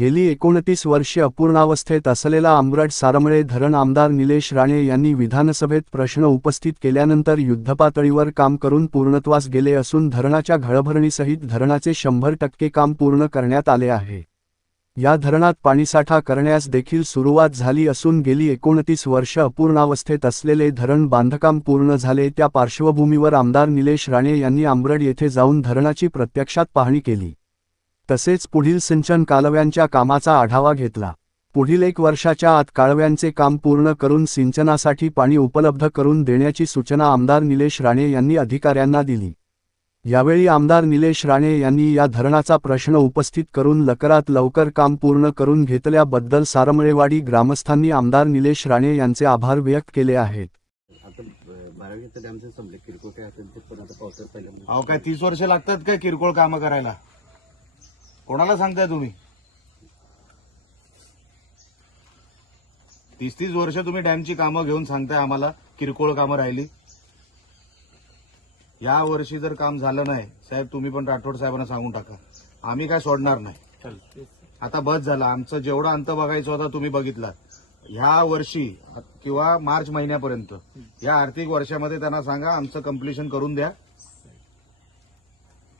गेली 29 वर्षे अपूर्णावस्थेत असलेला आंबरड सारमळे धरण आमदार निलेश राणे यांनी विधानसभेत प्रश्न उपस्थित केल्यानंतर युद्धपातळीवर काम करून पूर्णत्वास गेले असून धरणाच्या घळभरणीसहित धरणाचे 100% काम पूर्ण करण्यात आले आहे। या धरणात पाणीसाठा करण्यास देखील सुरुवात झाली असून गेली 29 वर्ष अपूर्णावस्थेत असलेले धरण बांधकाम पूर्ण झाले। त्या पार्श्वभूमीवर आमदार निलेश राणे यांनी आंबरड येथे जाऊन धरणाची प्रत्यक्षात पाहणी केली। तसेच पुढील सिंचन कालव्यांच्या कामाचा आढावा घेतला। पुढील 1 वर्षाच्या आत कालव्यांचे काम पूर्ण करून सिंचनासाठी पाणी उपलब्ध करून देण्याची सूचना आमदार निलेश राणे यांनी अधिकाऱ्यांना दिली। यावेळी आमदार निलेश राणे यांनी या धरणाचा प्रश्न उपस्थित करून लवकरात लवकर काम पूर्ण करून घेतल्याबद्दल सारमळेवाडी ग्रामस्थांनी आमदार निलेश राणे यांचे आभार व्यक्त केले आहेत। अहो काय 30 वर्ष लागतात काय किरकोळ कामं करायला? कोणाला सांगताय तुम्ही? 30 वर्ष तुम्ही डॅमची कामं घेऊन सांगताय आम्हाला किरकोळ कामं राहिली। या वर्षी जर काम झालं नाही साहेब, तुम्ही पण राठोड साहेबांना सांगून टाका, आम्ही काय सोडणार नाही। आता बस झाला, आमचं जेवढा अंत बघायचा होता तुम्ही बघितला। ह्या वर्षी किंवा मार्च महिन्यापर्यंत या आर्थिक वर्षामध्ये त्यांना सांगा आमचं कम्प्लिशन करून द्या।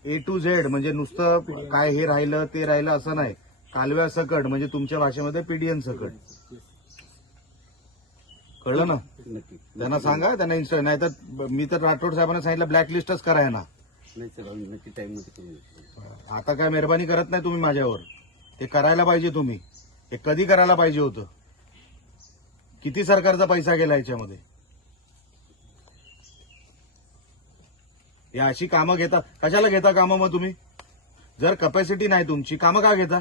A to Z म्हणजे नुसतं काय हे राहिलं ते राहिलं असं नाही, कालव्या सकट म्हणजे तुमच्या भाषेमध्ये पीडीएन सकट, कळलं ना? त्यांना सांगा, त्यांना इन्स्टा नाही तर मी तर राठोड साहेबांना सांगितलं ब्लॅकलिस्टच कराय ना। आता काय मेहरबानी करत नाही तुम्ही माझ्यावर, ते करायला पाहिजे तुम्ही। हे कधी करायला पाहिजे होतं? किती सरकारचा पैसा गेला याच्यामध्ये? या अशी कामं घेता, कशाला घेता कामं मग तुम्ही? जर कपॅसिटी नाही तुमची, कामं का घेता?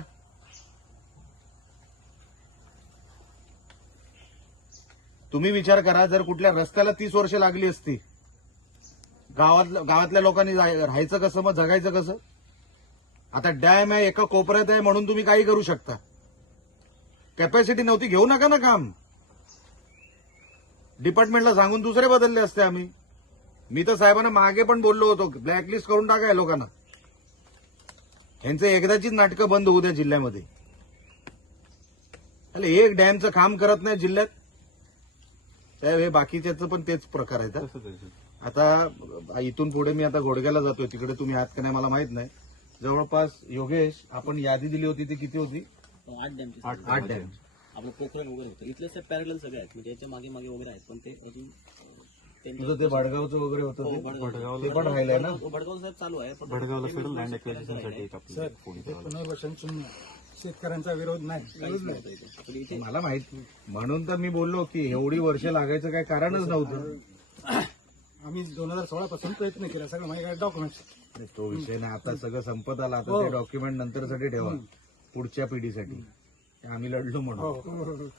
तुम्ही विचार करा, जर कुठल्या रस्त्याला 30 वर्ष लागली असती, गावातल्या लोकांनी राहायचं कसं, मग जगायचं कसं? आता डॅम आहे, एका कोपऱ्यात आहे म्हणून तुम्ही काही करू शकता। कॅपॅसिटी नव्हती, घेऊ नका ना काम। डिपार्टमेंटला सांगून दुसरे बदलले असते आम्ही। मी तर साहेबांना मागे पण बोललो होतो, ब्लॅकलिस्ट करून टाकाय लोकांना। यांचं एकदाचीच नाटकं बंद होऊ द्या जिल्ह्यामध्ये। एक डॅमचं काम करत नाही जिल्ह्यात साहेब, हे बाकीच्याचं पण तेच प्रकार आहेत। आता इथून पुढे मी आता घोडक्याला जातोय, तिकडे तुम्ही आहात का नाही मला माहित नाही। जवळपास योगेश, आपण यादी दिली होती ती किती होती? 8 डॅम। आपलं पोखरण वगैरे होतं, इथले पॅरलल सगळे आहेत, म्हणजे याच्या मागे मागे वगैरे आहेत, पण ते अजून तुझं ते भडगावचं वगैरे होतं, ते पण राहिलंय ना? भडगाव साहेब चालू आहे, पण भडगावला सर लँड एक्विजिशनसाठी शेतकऱ्यांचा विरोध नाही। मला माहित, म्हणून तर मी बोललो की एवढी वर्ष लागायचं काय कारणच नव्हतं। आम्ही 2016 पासून प्रयत्न केला, सगळं माझ्याकडे डॉक्युमेंट। तो विषय नाही, आता सगळं संपत आला, आता ते डॉक्युमेंट नंतरसाठी ठेवा, पुढच्या पिढीसाठी। आम्ही लढलो म्हणून।